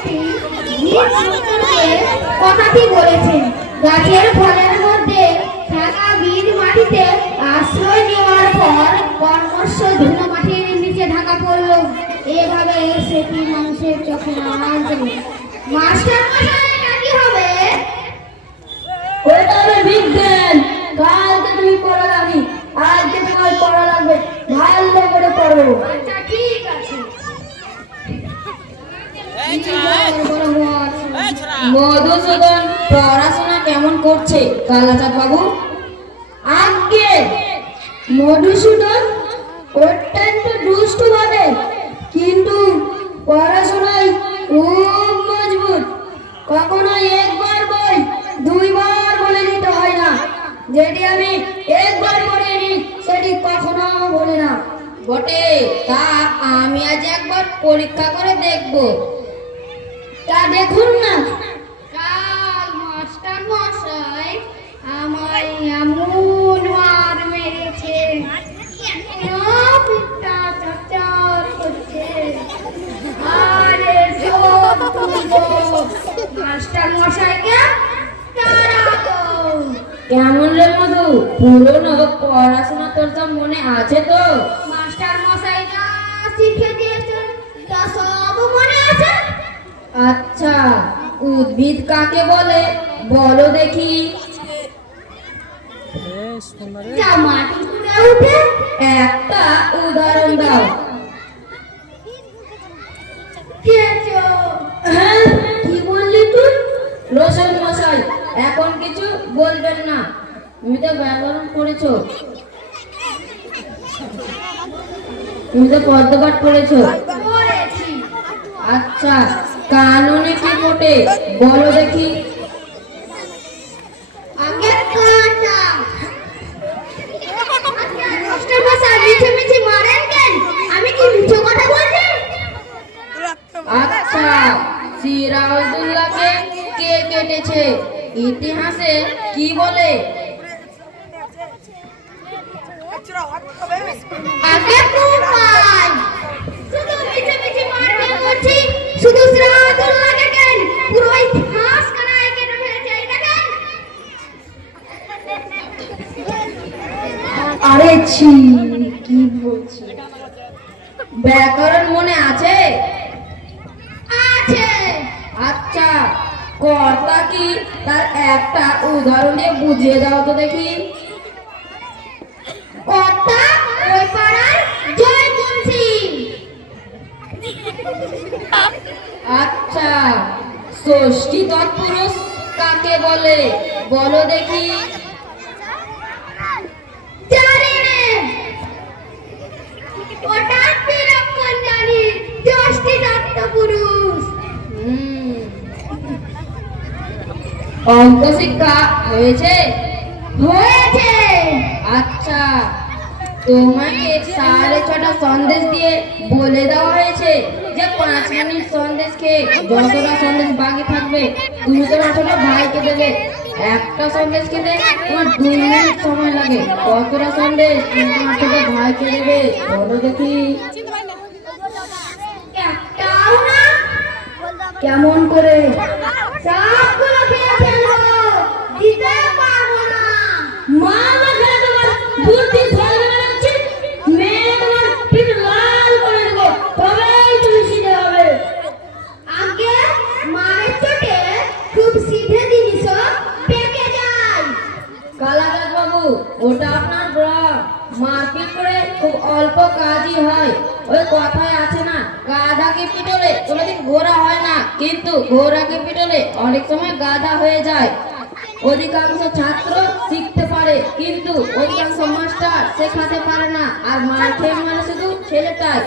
একটি গীত সম্পর্কে কথাটি বলেছেন। গাছের ফলের মধ্যে থাকা বীজ মাটিতে আশ্রয় নেওয়ার পর কর্মস্য ধুলো মাটির নিচে ঢাকা পড়ল। এভাবে সেটি মানুষের চোখে আসবে। মাস্টার মশাই এটা কি হবে? ওটা হবে বিজ্ঞান। কালকে তুমি পড়া লাগবে, আজকে তোমার পড়া লাগবে, ভালো করে পড়ো। আচ্ছা ঠিক আছে। মধুসূদন পড়াশোনা কেমন করছে কালাচাঁদ বাবু? আগে মধুসূদন অত্যন্ত দুষ্টু বটে, কিন্তু পড়াশোনায় খুব মজবুত। কখনো একবার বই দুইবার বলে দিতে হয় না। যেটি আমি একবার পড়িনি সেটি কখনো বলে না। বটে, তা আমি আজ একবার পরীক্ষা করে দেখব। তা দেখুন না। কাল মাস্টার মশাই আমায় এমন মার মেরেছে, পিঠটা চচ্চর করছে। আরে সব তুলবো মাস্টার মশাইকে তাড়াবো। কেমন রে মধু, পুরনো পড়াশোনা তোর সব মনে আছে তো? মাস্টার মশাই যা শিখে দিয়েছেন তা সব মনে আছে। আচ্ছা, উদ্ভিদ কাকে বলে বলো দেখি? যা মাটি খুঁড়ে উঠে। একটা উদাহরণ দাও। কেঁচো। হ্যাঁ, কি বললি তুই? রোশন মশাই এখন কিছু বলবেন না, তুমি তো ব্যাকরণ পড়েছো, তুমি তো পদ্মপাঠ পড়েছো। পড়েছি। আচ্ছা, কাননে কি বটে বলো দেখি? আগে কাটা। মাস্টার মশাই মিছে মিছে মারেন কেন? আমি কি মিছে কথা বলছি? আচ্ছা, সিরাজউদ্দৌলাকে কে কেটেছে ইতিহাসে কি বলে? আগে কুমার। শুধু মিছে মিছে মারবে বলছি, শুধু সিরাজউদ্দৌলাকে কেন? পুরো ইতিহাস কানায় কেটে ফেলেছে এটা কেন? আরে ছি, কি বলছি? ব্যাকরণ মনে আছে? আছে। আচ্ছা, কর্তা কি তার একটা উদাহরণ দিয়ে বুঝিয়ে দাও তো দেখি। কর্তা ওই পাড়ার জয় মুন্সি। আচ্ছা, ষষ্ঠী তৎপুরুষ কাকে বলে বলো দেখি? জানি নে। ওটা বিলক্ষণ জানি, ষষ্ঠী তৎপুরুষ। অঙ্ক শিক্ষা হয়েছে? হয়েছে। আচ্ছা, তোমাকে 6:30 সন্দেশ দিয়ে বলে দেওয়া হয়েছে যে 5 মিনিট সন্দেশ খেয়ে যতটা সন্দেশ বাকি থাকবে তুমি তোমার ছোট ভাইকে দেবে। একটা সন্দেশ খেতে তোমার 2 মিনিট সময় লাগে। কতটা সন্দেশ তুমি তোমার ছোট ভাইকে দেবে বলো দেখি? একটাও না। কেমন করে? সবগুলো খেয়ে ফেলবো, দিতে পারবো না। মা খেলে তোমার বুদ্ধি ধরবে না দেখছি। মেয়ে তোমার পিঠ লাল করে দেবো, তবেই তুমি সিধে হবে। আগে মায়ের চোটে খুব সিধে জিনিস পেকে যায়। কালাচাঁদ বাবু, ওটা আপনার গ্রাম, মারপিট করে খুব অল্প কাজই হয়। ওই কথায় আছে না, গাধাকে পিটলে কোনোদিন ঘোড়া হয় না, কিন্তু ঘোড়াকে পিটলে অনেক সময় গাধা হয়ে যায়। অধিকাংশ ছাত্র শিখতে পারে, কিন্তু অধিকাংশ মাস্টার শেখাতে পারে না। আর মার খেয়ে মানে শুধু ছেলেটাই।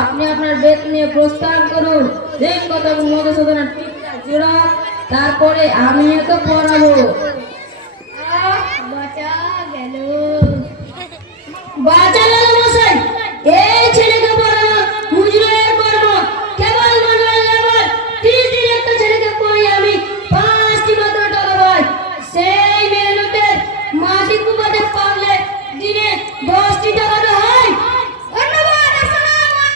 আপনি আপনার বেত নিয়ে প্রস্থান করুন। দেখ কত মধুসূদনের টিপটা জোড়া, তারপরে আমি একে পড়াবো।